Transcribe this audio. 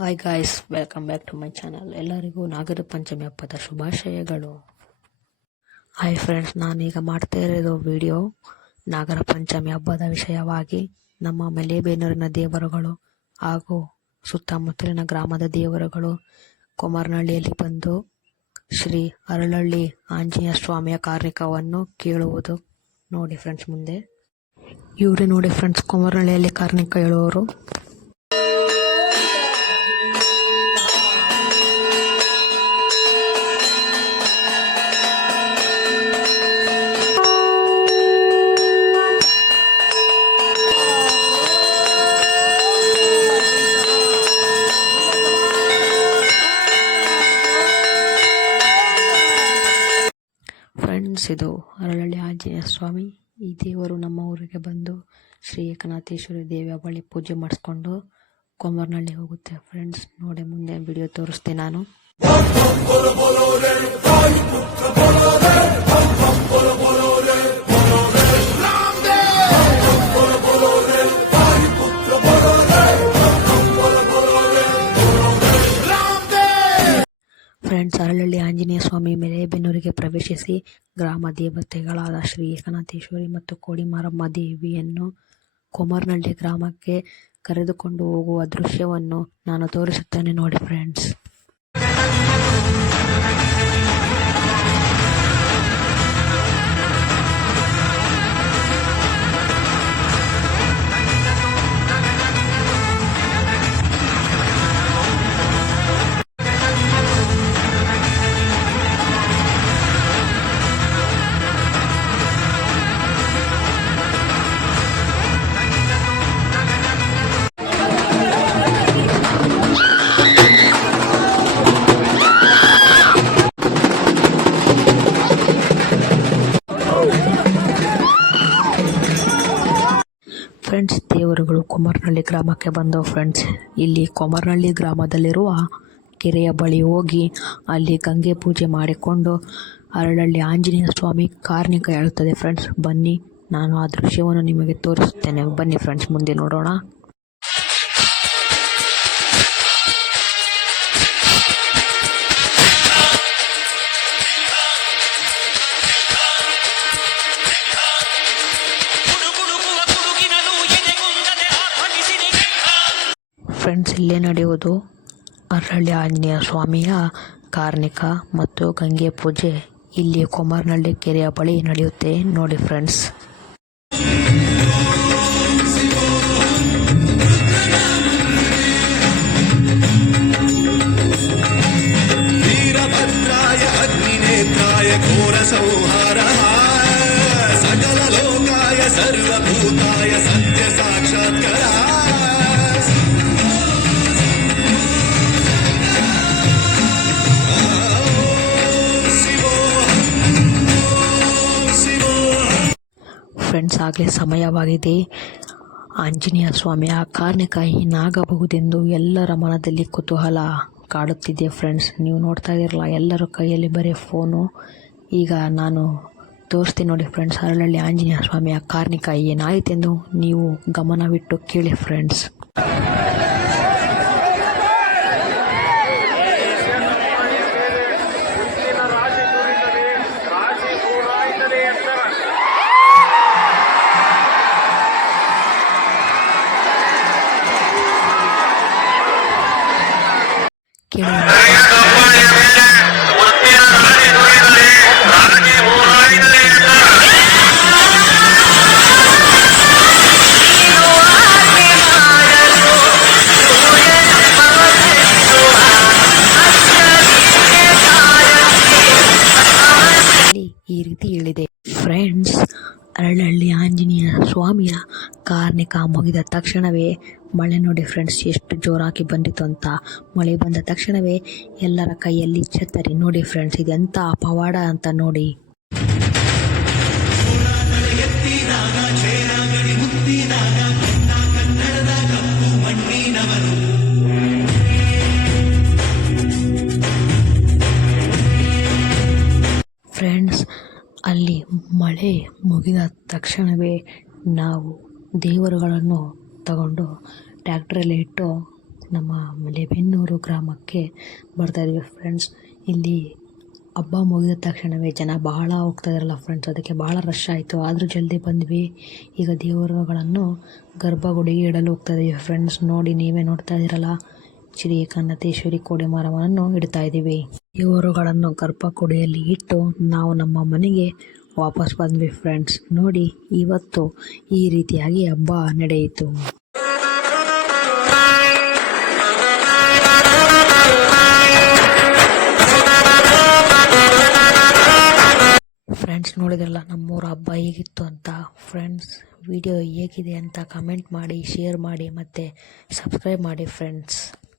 Hi guys welcome back to my channel ಎಲ್ಲರಿಗೂ ನಾಗರ ಪಂಚಮಿ ಹಬ್ಬದ ಶುಭಾಶಯಗಳು. ಹಾಯ್ ಫ್ರೆಂಡ್ಸ್ ನಾನೀಗ ಮಾಡ್ತಾ ಇರೋದು ವಿಡಿಯೋ ನಾಗರ ಪಂಚಮಿ ಹಬ್ಬದ ವಿಷಯವಾಗಿ. ನಮ್ಮ ಮಲೇಬೇನೂರಿನ ದೇವರುಗಳು ಹಾಗೂ ಸುತ್ತಮುತ್ತಲಿನ ಗ್ರಾಮದ ದೇವರುಗಳು ಕುಮಾರನಹಳ್ಳಿಯಲ್ಲಿ ಬಂದು ಶ್ರೀ ಅರಳಳ್ಳಿ ಆಂಜನೇಯ ಸ್ವಾಮಿಯ ಕಾರ್ಣಿಕವನ್ನು ಕೇಳುವುದು. ನೋಡಿ ಫ್ರೆಂಡ್ಸ್ ಮುಂದೆ. ಇವರೇ ನೋಡಿ ಫ್ರೆಂಡ್ಸ್ ಕುಮಾರನಹಳ್ಳಿಯಲ್ಲಿ ಕಾರ್ಣಿಕ ಹೇಳುವವರು ಇದು ಅರಳಳ್ಳಿ ಆಂಜನೇಯ ಸ್ವಾಮಿ, ಈ ದೇವರು ನಮ್ಮ ಊರಿಗೆ ಬಂದು ಶ್ರೀ ಏಕನಾಥೇಶ್ವರಿ ದೇವಿಯ ಬಳಿ ಪೂಜೆ ಮಾಡಿಸ್ಕೊಂಡು ಕೊಮರ್ನಳ್ಳಿ ಹೋಗುತ್ತೆ. ಫ್ರೆಂಡ್ಸ್ ನೋಡಿ ಮುಂದೆ ವಿಡಿಯೋ ತೋರಿಸ್ತೀನಿ ನಾನು. ಫ್ರೆಂಡ್ಸ್, ಅರಳಳ್ಳಿ ಆಂಜನೇಯ ಸ್ವಾಮಿ ಬೆನ್ನೂರಿಗೆ ಪ್ರವೇಶಿಸಿ ಗ್ರಾಮ ದೇವತೆಗಳಾದ ಶ್ರೀ ಏಕನಾಥೇಶ್ವರಿ ಮತ್ತು ಕೋಡಿಮಾರಮ್ಮ ದೇವಿಯನ್ನು ಕೊಮರ್ನಳ್ಳಿ ಗ್ರಾಮಕ್ಕೆ ಕರೆದುಕೊಂಡು ಹೋಗುವ ದೃಶ್ಯವನ್ನು ನಾನು ತೋರಿಸುತ್ತೇನೆ ನೋಡಿ ಫ್ರೆಂಡ್ಸ್. ಫ್ರೆಂಡ್ಸ್ ದೇವರುಗಳು ಕೊಮರ್ನಹಳ್ಳಿ ಗ್ರಾಮಕ್ಕೆ ಬಂದವು ಫ್ರೆಂಡ್ಸ್ ಇಲ್ಲಿ ಕೊಮರ್ನಹಳ್ಳಿ ಗ್ರಾಮದಲ್ಲಿರುವ ಕೆರೆಯ ಬಳಿ ಹೋಗಿ ಅಲ್ಲಿ ಗಂಗೆ ಪೂಜೆ ಮಾಡಿಕೊಂಡು ಅರಳಳ್ಳಿ ಆಂಜನೇಯ ಸ್ವಾಮಿ ಕಾರ್ಣಿಕ ಹೇಳುತ್ತದೆ ಫ್ರೆಂಡ್ಸ್ ಬನ್ನಿ, ನಾನು ಆ ದೃಶ್ಯವನ್ನು ನಿಮಗೆ ತೋರಿಸುತ್ತೇನೆ. ಬನ್ನಿ ಫ್ರೆಂಡ್ಸ್ ಮುಂದೆ ನೋಡೋಣ. ಫ್ರೆಂಡ್ಸ್ ಇಲ್ಲೇ ನಡೆಯುವುದು. ಅರಳಿ ಆಂಜನೇಯ ಸ್ವಾಮಿಯ ಕಾರ್ಣಿಕ ಮತ್ತು ಗಂಗೆ ಪೂಜೆ. ಇಲ್ಲಿ ಕೊಮಾರ್ನಹಳ್ಳಿ ಕೆರೆಯ ಬಳಿ ನಡೆಯುತ್ತೆ. ನೋಡಿ ಫ್ರೆಂಡ್ಸ್ ಸರ್ವ ಆಗಲೇ ಸಮಯವಾಗಿದೆ. ಆಂಜನೇಯ ಸ್ವಾಮಿ, ಆ ಕಾರ್ಣಿಕ ಏನಾಗಬಹುದೆಂದು ಎಲ್ಲರ ಮನದಲ್ಲಿ ಕುತೂಹಲ ಕಾಡುತ್ತಿದೆ ಫ್ರೆಂಡ್ಸ್. ನೀವು ನೋಡ್ತಾ ಇರಲ್ಲ ಎಲ್ಲರ ಕೈಯಲ್ಲಿ ಬರೀ ಫೋನು. ಈಗ ನಾನು ತೋರಿಸ್ತೀನಿ ನೋಡಿ ಫ್ರೆಂಡ್ಸ್, ಅರಳಳ್ಳಿ ಆಂಜನೇಯ ಸ್ವಾಮಿ ಆ ಕಾರ್ಣಿಕ ಏನಾಯಿತೆಂದು ನೀವು ಗಮನವಿಟ್ಟು ಕೇಳಿ ಫ್ರೆಂಡ್ಸ್. ಈ ರೀತಿ ಹೇಳಿದೆ ಫ್ರೆಂಡ್ಸ್ ಅರಳಳ್ಳಿ ಆಂಜನೇಯ ಸ್ವಾಮಿಯ ಕಾರ್ನಿಕ ಮುಗಿದ ತಕ್ಷಣವೇ ಮಳೆ ನೋಡಿ ಫ್ರೆಂಡ್ಸ್ ಎಷ್ಟು ಜೋರಾಗಿ ಬಂದಿತ್ತು ಅಂತ ಮಳೆ ಬಂದ ತಕ್ಷಣವೇ ಎಲ್ಲರ ಕೈಯಲ್ಲಿ ಛತ್ತರಿ ನೋಡಿ ಫ್ರೆಂಡ್ಸ್ ಇದೆಂತ ಪವಾಡ ಅಂತ ನೋಡಿ. ಫ್ರೆಂಡ್ಸ್ ಅಲ್ಲಿ ಮಳೆ ಮುಗಿದ ತಕ್ಷಣವೇ ನಾವು ದೇವರುಗಳನ್ನು ತಗೊಂಡು ಟ್ಯಾಕ್ಟ್ರಲ್ಲಿ ಇಟ್ಟು ನಮ್ಮ ಲೆಬೆನ್ನೂರು ಗ್ರಾಮಕ್ಕೆ ಬರ್ತಾ ಇದ್ದೀವಿ ಫ್ರೆಂಡ್ಸ್. ಇಲ್ಲಿ ಹಬ್ಬ ಮುಗಿದ ತಕ್ಷಣವೇ ಜನ ಬಹಳ ಹೋಗ್ತಾ ಇದ್ರಲ್ಲ ಫ್ರೆಂಡ್ಸ್. ಅದಕ್ಕೆ ಭಾಳ ರಶ್ ಆಯಿತು. ಆದರೂ ಜಲ್ದಿ ಬಂದ್ವಿ. ಈಗ ದೇವರುಗಳನ್ನು ಗರ್ಭಗುಡಿಗೆ ಇಡಲು ಹೋಗ್ತಾ ಇದ್ದೀವಿ ಫ್ರೆಂಡ್ಸ್. ನೋಡಿ, ನೀವೇ ನೋಡ್ತಾ ಇದ್ದೀರಲ್ಲ. ಶ್ರೀ ಕನ್ನತೇಶ್ವರಿ ಕೋಡೆಮರವನ್ನು ಇಡ್ತಾ ಇದ್ದೀವಿ. ದೇವರುಗಳನ್ನು ಗರ್ಭಗುಡಿಯಲ್ಲಿ ಇಟ್ಟು ನಾವು ನಮ್ಮ ಮನೆಗೆ ವಾಪಸ್ ಬಂದ್ವಿ ಫ್ರೆಂಡ್ಸ್ ನೋಡಿ, ಇವತ್ತು ಈ ರೀತಿಯಾಗಿ ಹಬ್ಬ ನಡೆಯಿತು. ಫ್ರೆಂಡ್ಸ್ ನೋಡಿದ್ರಲ್ಲ, ನಮ್ಮೂರ ಹಬ್ಬ ಹೇಗಿತ್ತು ಅಂತ. ಫ್ರೆಂಡ್ಸ್ ವಿಡಿಯೋ ಹೇಗಿದೆ ಅಂತ ಕಮೆಂಟ್ ಮಾಡಿ ಶೇರ್ ಮಾಡಿ ಮತ್ತು ಸಬ್ಸ್ಕ್ರೈಬ್ ಮಾಡಿ ಫ್ರೆಂಡ್ಸ್